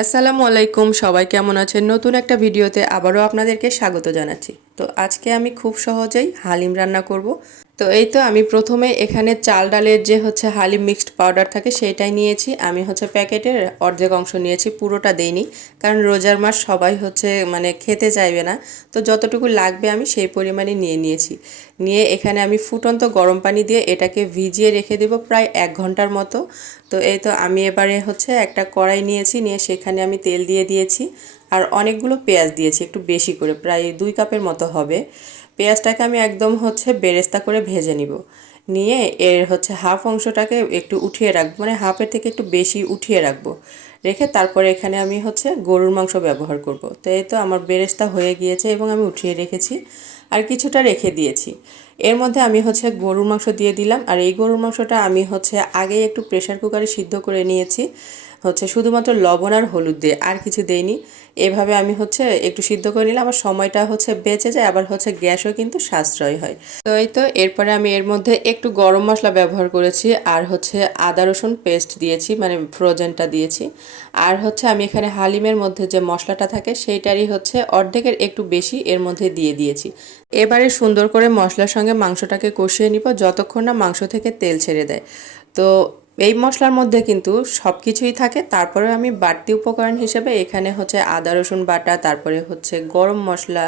আসসালামু আলাইকুম, সবাই কেমন আছেন? নতুন একটা ভিডিওতে আবারও আপনাদেরকে স্বাগত জানাচ্ছি। তো আজকে আমি খুব সহজেই হালিম রান্না করব। তো এই তো আমি প্রথমে এখানে চাল ডালের যে হচ্ছে হালিম মিক্সড পাউডার থাকে সেটাই নিয়েছি। আমি হচ্ছে প্যাকেটের অর্ধেক অংশ নিয়েছি, পুরোটা দেইনি। কারণ রোজার মাস সবাই হচ্ছে মানে খেতে চাইবে না। তো যতটুকু লাগবে আমি সেই পরিমাণে নিয়ে নিয়েছি। নিয়ে এখানে আমি ফুটন্ত গরম পানি দিয়ে এটাকে ভিজিয়ে রেখে দেবো প্রায় এক ঘণ্টার মতো। তো এই তো আমি এবারে হচ্ছে একটা কড়াই নিয়েছি, নিয়ে সেখানে আমি তেল দিয়ে দিয়েছি। আর অনেকগুলো পেঁয়াজ দিয়েছি, একটু বেশি করে, প্রায় দুই কাপের মতো হবে। পেঁয়াজটাকে আমি একদম হচ্ছে বেরেস্তা করে ভেজে নিব। নিয়ে এর হচ্ছে হাফ অংশটাকে একটু উঠিয়ে রাখব মানে হাফের থেকে একটু বেশি উঠিয়ে রাখব। রেখে তারপরে এখানে আমি হচ্ছে গরুর মাংস ব্যবহার করব। তো এই তো আমার বেরেস্তা হয়ে গিয়েছে এবং আমি উঠিয়ে রেখেছি আর কিছুটা রেখে দিয়েছি। এর মধ্যে আমি হচ্ছে গরুর মাংস দিয়ে দিলাম আর এই গরুর মাংসটা আমি হচ্ছে আগেই একটু প্রেশার কুকারে সিদ্ধ করে নিয়েছি। হচ্ছে শুধুমাত্র লবণ আর হলুদ দিয়ে আর কিছু দেইনি। এভাবে আমি হচ্ছে একটু সিদ্ধ করে নিলাম আমার সময়টা হচ্ছে বেঁচে যায়, আবার হচ্ছে গ্যাসও কিন্তু সাশ্রয় হয়। তো এই তো, এরপরে আমি এর মধ্যে একটু গরম মশলা ব্যবহার করেছি আর হচ্ছে আদা, রসুন পেস্ট দিয়েছি মানে ফ্রোজেনটা দিয়েছি। আর হচ্ছে আমি এখানে হালিমের মধ্যে যে মশলাটা থাকে সেইটারই হচ্ছে অর্ধেকের একটু বেশি এর মধ্যে দিয়ে দিয়েছি। এবারে সুন্দর করে মশলার সঙ্গে মাংসটাকে কষিয়ে নিব যতক্ষণ না মাংস থেকে তেল ছেড়ে দেয়। তো এই মশলার মধ্যে কিন্তু সব কিছুই থাকে। তারপরে আমি বাড়তি উপকরণ হিসেবে এখানে হচ্ছে আদা, রসুন বাটা, তারপরে হচ্ছে গরম মশলা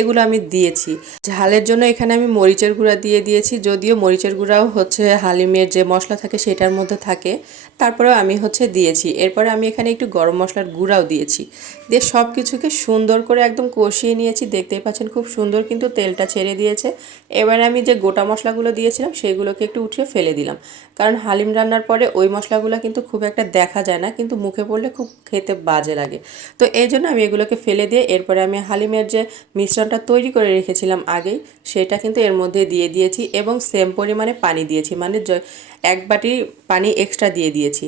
এগুলো আমি দিয়েছি। ঝালের জন্য এখানে আমি মরিচের গুঁড়া দিয়ে দিয়েছি। যদিও মরিচের গুঁড়াও হচ্ছে হালিমের যে মশলা থাকে সেটার মধ্যে থাকে। তারপরেও আমি হচ্ছে দিয়েছি। এরপরে আমি এখানে একটু গরম মশলার গুঁড়াও দিয়েছি। দিয়ে সব কিছুকে সুন্দর করে একদম কষিয়ে নিয়েছি। দেখতেই পাচ্ছেন খুব সুন্দর কিন্তু তেলটা ছেড়ে দিয়েছে। এবারে আমি যে গোটা মশলাগুলো দিয়েছিলাম, সেগুলোকে একটু উঠিয়ে ফেলে দিলাম। কারণ হালিম রান্নার পরে ওই মশলাগুলো কিন্তু খুব একটা দেখা যায় না, কিন্তু মুখে পড়লে খুব খেতে বাজে লাগে। তো এই জন্য আমি এগুলোকে ফেলে দিয়ে এরপরে আমি হালিমের যে মিশ্রণটা তৈরি করে রেখেছিলাম আগেই, সেটা কিন্তু এর মধ্যে দিয়ে দিয়েছি এবং সেম পরিমাণে পানি দিয়েছি। মানে এক বাটি পানি এক্সট্রা দিয়ে দিয়েছি।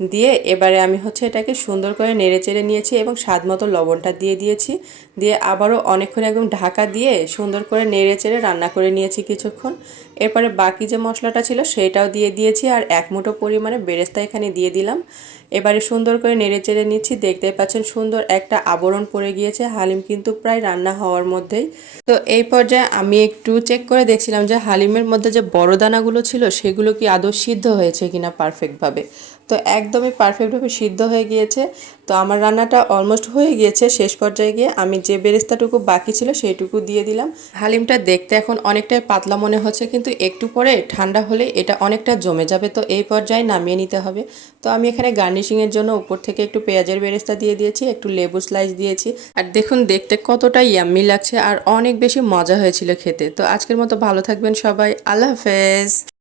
দিয়ে এবারে আমি হচ্ছে এটাকে সুন্দর করে নেড়ে চেড়ে নিয়েছি এবং স্বাদ মতো লবণটা দিয়ে দিয়েছি। দিয়ে আবারও অনেকক্ষণ একদম ঢাকা দিয়ে সুন্দর করে নেড়ে চেড়ে রান্না করে নিয়েছি কিছুক্ষণ। এরপরে বাকি যে মশলাটা ছিল সেটাও দিয়ে দিয়েছি আর এক মুঠো পরিমাণে বেরেস্তা এখানে দিয়ে দিলাম। এবারে সুন্দর করে নেড়ে চেড়ে নিচ্ছি। দেখতে পাচ্ছেন সুন্দর একটা আবরণ পড়ে গিয়েছে। হালিম কিন্তু প্রায় রান্না হওয়ার মধ্যেই। তো এই পর্যায়ে আমি একটু চেক করে দেখছিলাম যে হালিমের মধ্যে যে বড় দানাগুলো ছিল সেগুলো কি আদৌ সিদ্ধ হয়েছে কিনা পারফেক্টভাবে তো একদমই পারফেক্টভাবে সিদ্ধ হয়ে গিয়েছে। তো আমার রান্নাটা অলমোস্ট হয়ে গিয়েছে। শেষ পর্যায়ে গিয়ে আমি যে বেরেস্তাটুকু বাকি ছিল সেইটুকু দিয়ে দিলাম। হালিমটা দেখতে এখন অনেকটাই পাতলা মনে হচ্ছে, কিন্তু একটু পরে ঠান্ডা হলে এটা অনেকটা জমে যাবে। তো এই পর্যায়ে নামিয়ে নিতে হবে। তো আমি এখানে গার্নিশিংয়ের জন্য উপর থেকে একটু পেঁয়াজের বেরেস্তা দিয়ে দিয়েছি, একটু লেবু স্লাইস দিয়েছি। আর দেখুন, দেখতে কতটা ইয়াম্মি লাগছে আর অনেক বেশি মজা হয়েছিল খেতে। তো আজকের মতো ভালো থাকবেন সবাই। আল্লাহ হাফেজ।